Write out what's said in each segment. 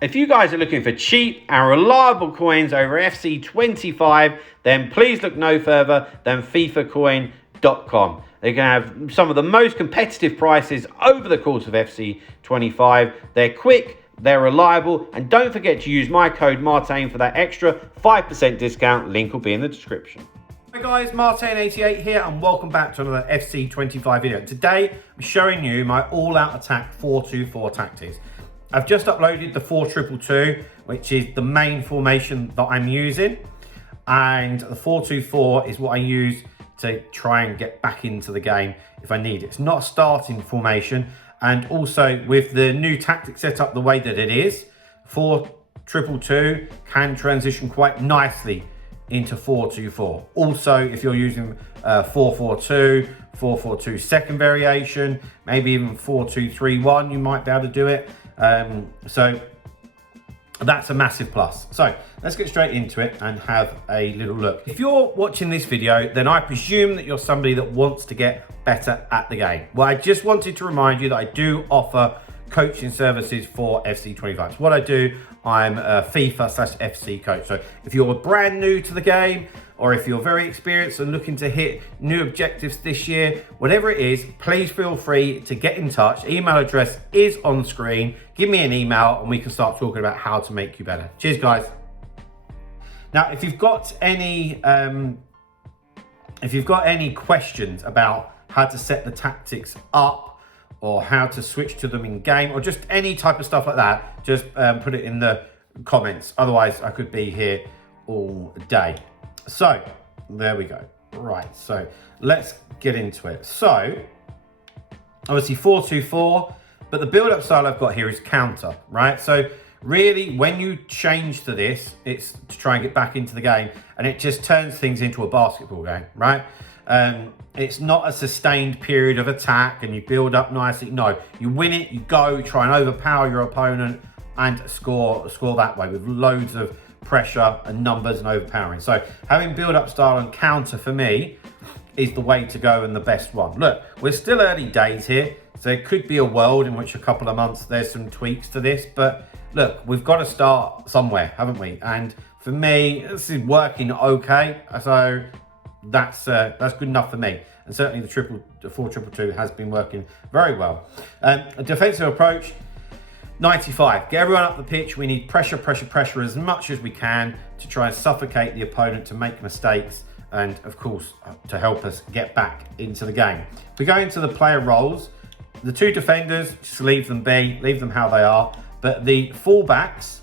If you guys are looking for cheap and reliable coins over FC25, then please look no further than FIFAcoin.com. They can have some of the most competitive prices over the course of FC25. They're quick, they're reliable, and don't forget to use my code Martin for that extra 5% discount. Link will be in the description. Hi guys, Martin88 here, and welcome back to another FC25 video. Today, I'm showing you my all-out attack 4-2-4 tactics. I've just uploaded the 4-2-2, which is the main formation that I'm using. And the 4-2-4 is what I use to try and get back into the game if I need it. It's not a starting formation. And also with the new tactic set up the way that it is, 4-2-2 can transition quite nicely into 4-2-4. Also, if you're using 4-4-2, 4-4-2 second variation, maybe even 4-2-3-1, you might be able to do it. So that's a massive plus. So let's get straight into it and have a little look. If you're watching this video, then I presume that you're somebody that wants to get better at the game. Well, I just wanted to remind you that I do offer coaching services for FC25. So what I do, I'm a FIFA/FC coach. So if you're brand new to the game, or if you're very experienced and looking to hit new objectives this year, whatever it is, please feel free to get in touch. Email address is on screen. Give me an email and we can start talking about how to make you better. Cheers, guys. Now, if you've got any questions about how to set the tactics up or how to switch to them in game or just any type of stuff like that, just put it in the comments. Otherwise, I could be here all day. So there we go. Right, so let's get into it. So obviously 4-2-4, but the build-up style I've got here is counter, right? So really, when you change to this, it's to try and get back into the game, and it just turns things into a basketball game, right? It's not a sustained period of attack and you build up nicely. No, you win it, you go, try and overpower your opponent and score that way with loads of pressure and numbers and overpowering. So having build-up style and counter for me is the way to go and the best one. Look, we're still early days here, so it could be a world in which a couple of months there's some tweaks to this, but look, we've got to start somewhere, haven't we? And for me, this is working okay, so that's good enough for me. And certainly the 4-2-2 has been working very well. A defensive approach, 95. Get everyone up the pitch. We need pressure, pressure, pressure as much as we can to try and suffocate the opponent to make mistakes and, of course, to help us get back into the game. If we go into the player roles, the two defenders, just leave them be, leave them how they are. But the fullbacks,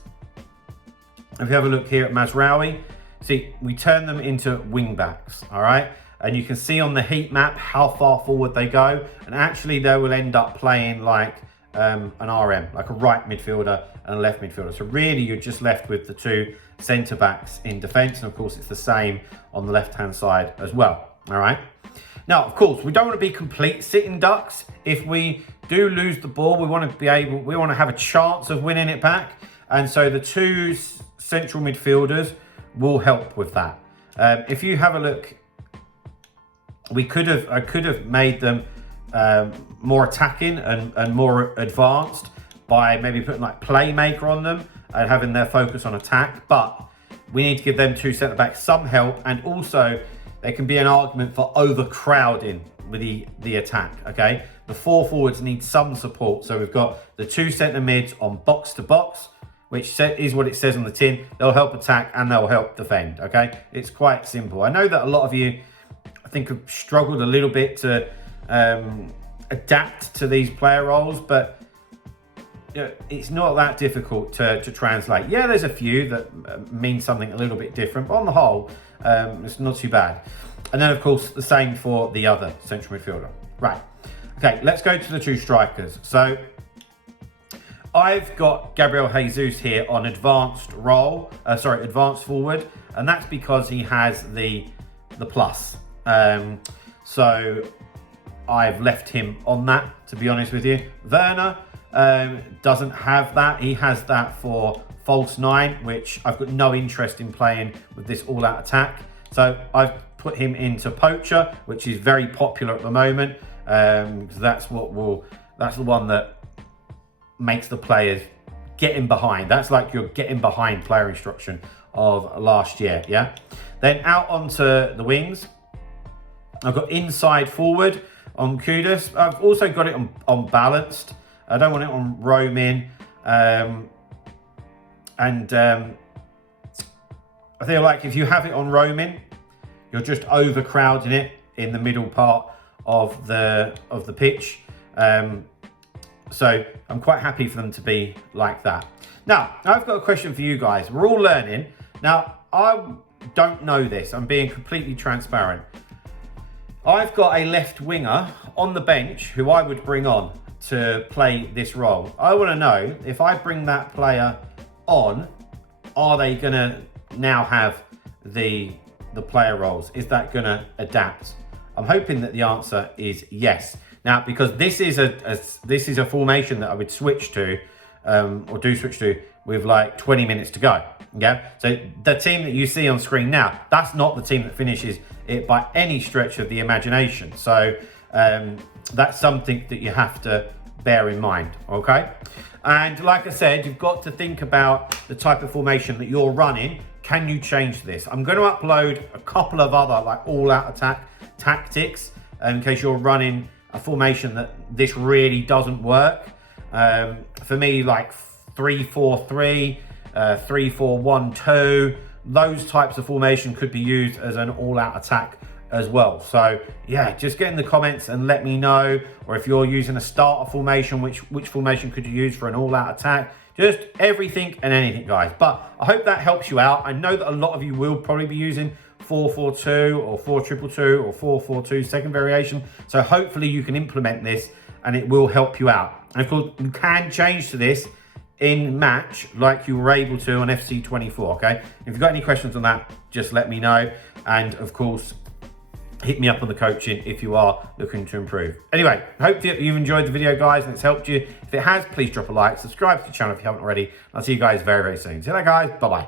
if you have a look here at Mazraoui, see, we turn them into wing backs, all right? And you can see on the heat map how far forward they go. And actually, they will end up playing like an RM, like a right midfielder and a left midfielder. So really, you're just left with the two centre backs in defence. And of course, it's the same on the left-hand side as well, all right? Now, of course, we don't want to be complete sitting ducks. If we do lose the ball, we want to have a chance of winning it back. And so the two central midfielders will help with that. If you have a look, I could have made them more attacking and more advanced by maybe putting like playmaker on them and having their focus on attack, but we need to give them two centre backs some help, and also there can be an argument for overcrowding with the attack. Okay, the four forwards need some support, so we've got the two centre mids on box to box, which is what it says on the tin. They'll help attack and they'll help defend. Okay, it's quite simple. I know that a lot of you, I think, have struggled a little bit to adapt to these player roles, but you know, it's not that difficult to translate. Yeah, there's a few that mean something a little bit different, but on the whole, it's not too bad. And then, of course, the same for the other central midfielder. Right. Okay, let's go to the two strikers. So I've got Gabriel Jesus here on advanced advanced forward, and that's because he has the plus. So I've left him on that, to be honest with you. Werner doesn't have that. He has that for false nine, which I've got no interest in playing with this all-out attack. So I've put him into poacher, which is very popular at the moment. Because that's the one that makes the players getting behind. That's like your getting behind player instruction of last year, yeah? Then out onto the wings. I've got inside forward on Kudus. I've also got it on balanced. I don't want it on roaming. I feel like if you have it on roaming, you're just overcrowding it in the middle part of the pitch. So I'm quite happy for them to be like that. Now, I've got a question for you guys. We're all learning. Now, I don't know this. I'm being completely transparent. I've got a left winger on the bench who I would bring on to play this role. I want to know, if I bring that player on, are they going to now have the player roles? Is that going to adapt? I'm hoping that the answer is yes. Now, because this is a formation that I would switch to, or do switch to, with like 20 minutes to go. Yeah. So the team that you see on screen now, that's not the team that finishes it by any stretch of the imagination. So that's something that you have to bear in mind. Okay. And like I said, you've got to think about the type of formation that you're running. Can you change this? I'm going to upload a couple of other like all-out attack tactics in case you're running a formation that this really doesn't work. For me, like 3-4-3, 3-4-1-2, those types of formation could be used as an all-out attack as well. So yeah, just get in the comments and let me know. Or if you're using a starter formation, which formation could you use for an all-out attack? Just everything and anything, guys. But I hope that helps you out. I know that a lot of you will probably be using 4-4-2 or 4-2-2 or 4-4-2 second variation. So hopefully you can implement this and it will help you out. And of course, you can change to this in match like you were able to on FC24, okay? If you've got any questions on that, just let me know. And of course, hit me up on the coaching if you are looking to improve. Anyway, I hope that you've enjoyed the video, guys, and it's helped you. If it has, please drop a like, subscribe to the channel if you haven't already. I'll see you guys very, very soon. See you later, guys. Bye-bye.